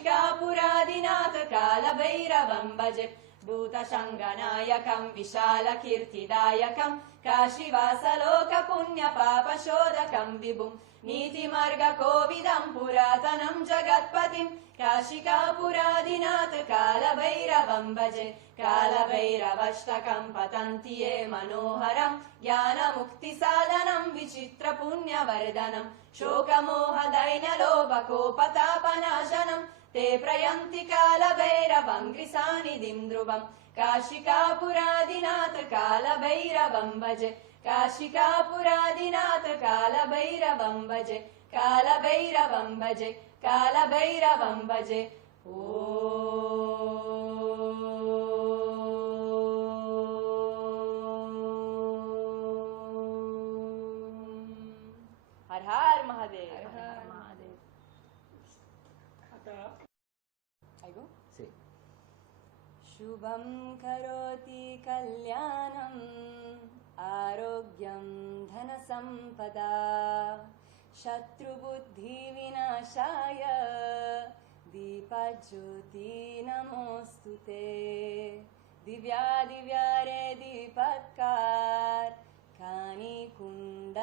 पुरादिनाथ कालभैरवं भजे भूतशङ्गनायकं विशालकीर्तिदायकं काशीवासलोकपुण्यपापशोधकं विभुं नीतिमार्गकोविदं पुरातनं जगत्पतिं काशिकापुरादिनाथ कालभैरवं भजे कालभैरवष्टकं पतन्ति ये मनोहरं ज्ञानमुक्तिसाधनं विचित्रपुण्यवर्धनं शोकमोहदैन्यलोभकोपतापनाशनं ते प्रयन्ति कालभैरवं गृसानिधिं ध्रुवं काशिकापुरादिनाथ कालभैरवं भजे काशिकापुरादिनाथ कालभैरवं भजे कालभैरवं भजे कालभैरवं भजे ओ हर हर महादेव हर हर महादेव आइगो Sí. शुभं करोति कल्याणम् आरोग्यं धनसम्पदा शत्रुबुद्धिविनाशाय दीपज्योति नमोऽस्तुते दिव्यादिव्यारे दीपत्कार कानी कुंडलमोतीहार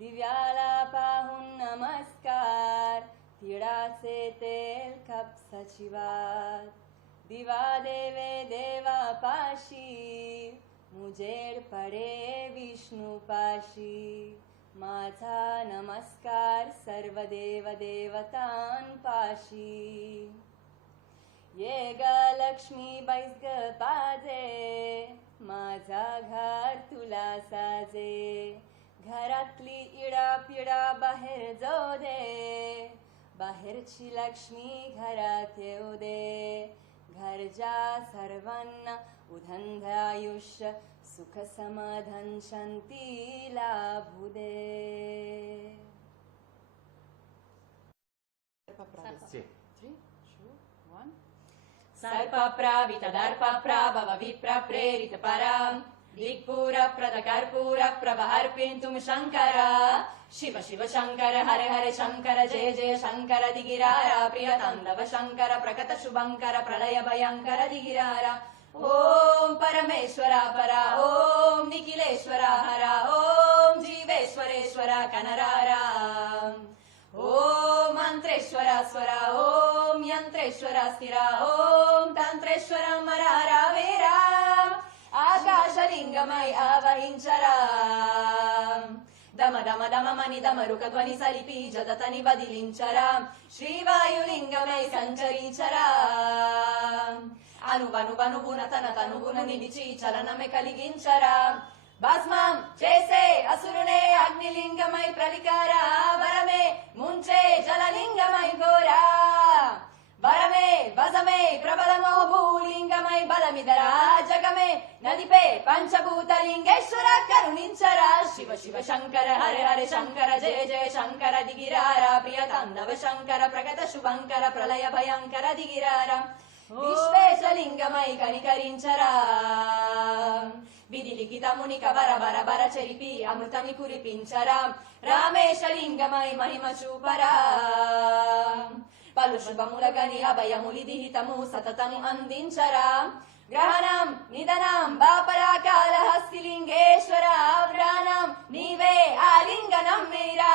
दिव्यालापाहुं नमस्कार तिळाचे तेल कप सचिवात दिवा देवे देवा पाशी मुजेड पडे विष्णू पाशी माझा नमस्कार सर्व देव देवतां पाशी ये ग लक्ष्मी बैस ग पाजे माझा घर तुला साजे घरातली इडा पिडा बाहेर जाऊ दे बाहेरची लक्ष्मी घरात येऊ दे घरच्या सर्वांना उदंड आयुष्य सुख समाधान शांती लाभू दे. Sí. सर्पप्रावित दर्पप्राभव विप्र प्रेरित परां दिक्पूर प्रद कर्पूर प्रभ अर्पिन्तुं शंकर शिव शिव शंकर हर हर शंकर जय जय शंकर दिगिरारा प्रिय तांडव शंकर प्रकट शुभंकर प्रलय भयंकर दिगिरारा ओम परमेश्वरा परा ओम निखिलेश्वरा हरा ओम जीवेश्वरेश्वरा कनरारा ओम मंत्रेश्वरा स्वरा ओम यंत्रेश्वरा स्थिरा ओम तंत्रेश्वरा मरारा वेरा आकाशलिंगमय आवहिंचरा दम दम दम मनि दमरुक ध्वनि सलिपि जदतनि बदिलिंचरा श्रीवायुलिंगमय संचరించరా అనువనువనువున తన తనువును నిలిచి చలనమే కలిగించరా భస్మం చేసే అసురునే అగ్నిలింగమై ప్రలికారా వరమే ముంచే జలలింగమై గోరా వరమే వజమే ప్రబలమో భూలింగమై బలమిదరా జగమే నదిపే పంచభూతలింగేశ్వర కరుణించరా శివ శివ శంకర హర హర శంకర జయ జయ శంకర దిగిరారా ప్రియ తాండవ శంకర ప్రకట శుభంకర ప్రళయ భయంకర దిగిరారా విశ్వేశలింగమై కనికరించరా విధి లిఖితముని కవర బర బర చెరిపి అమృతమి కురిపించరా రామేశలింగమై మహిమ చూపరా పలు శుభములగని అభయములిది హితము సతతము అందించరా గ్రహణం నిధనం బాపరా కాళహస్తిలింగేశ్వర వ్రాణం నీవే ఆలింగనం మీరా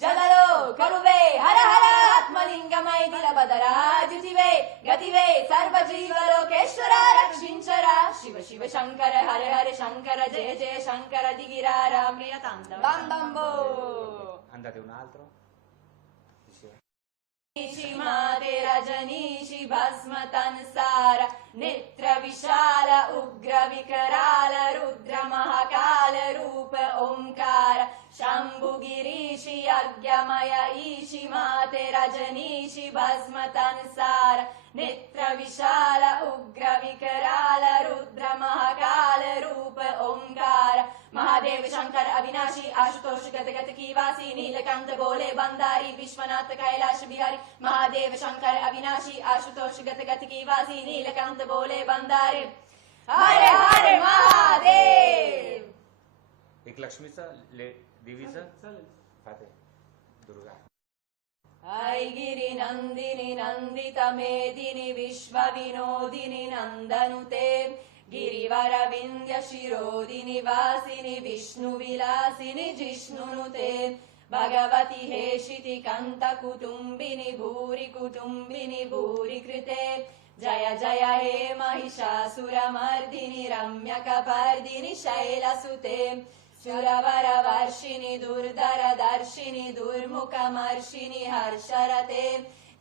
జలలో కరువే హర హర ఆత్మలింగమై దిలబదరా జితివే గతివే సర్వజీవలోకేశ్వర రక్షించరా శివ శివ శంకర హర హర శంకర జయ జయ శంకర దిగిరారా ప్రియ తాండవ బంబంబో Andate un altro. माते रजनीशि भस्म तनसार नेत्र विशाल उग्र विकराल रुद्र महाकाल रूप ओंकार शंभु गिरीशि यज्ञमय ईशि माते रजनीशि भस्म तनसार नेत्र विशाल उग्र विकराल रुद्र महाकाल रूप ओंकार महादेव शंकर अविनाशी आशुतोष गत गत की वासी नीलकंठ बोले बंदारी विश्वनाथ कैलाश बिहारी महादेव शंकर अविनाशी आशुतोष गत गत की वासी नीलकंठ बोले बंदारी हर हर महादेव. एक लक्ष्मीचा देवीचा फाते दुर्गा गिरिनन्दिनि नन्दितमेदिनि विश्वविनोदिनि नन्दनुते गिरिवरविन्द्यशिरोदिनि वासिनि विष्णुविलासिनि जिष्णुनुते भगवति हेशिति कन्तकुटुम्बिनि भूरि कुटुम्बिनि भूरि कृते जय जय हे महिषासुरमर्दिनि रम्यकपर्दिनि शैलसुते सुरवरवर्षिणि दुर्धरदर्शिनि दुर्मुखमर्षिणि हर्षरते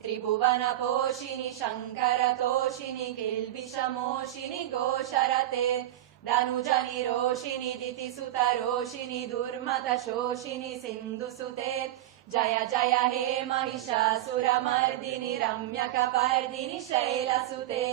त्रिभुवनपोषिणि शङ्करतोषिणि किल्बिषमोषिणि घोषरते धनुजनिरोषिणि दितिसुतरोषिणि दुर्मतशोषिणि सिन्धुसुते जय जय हे महिषासुरमर्दिनि रम्यकपर्दिनि शैलसुते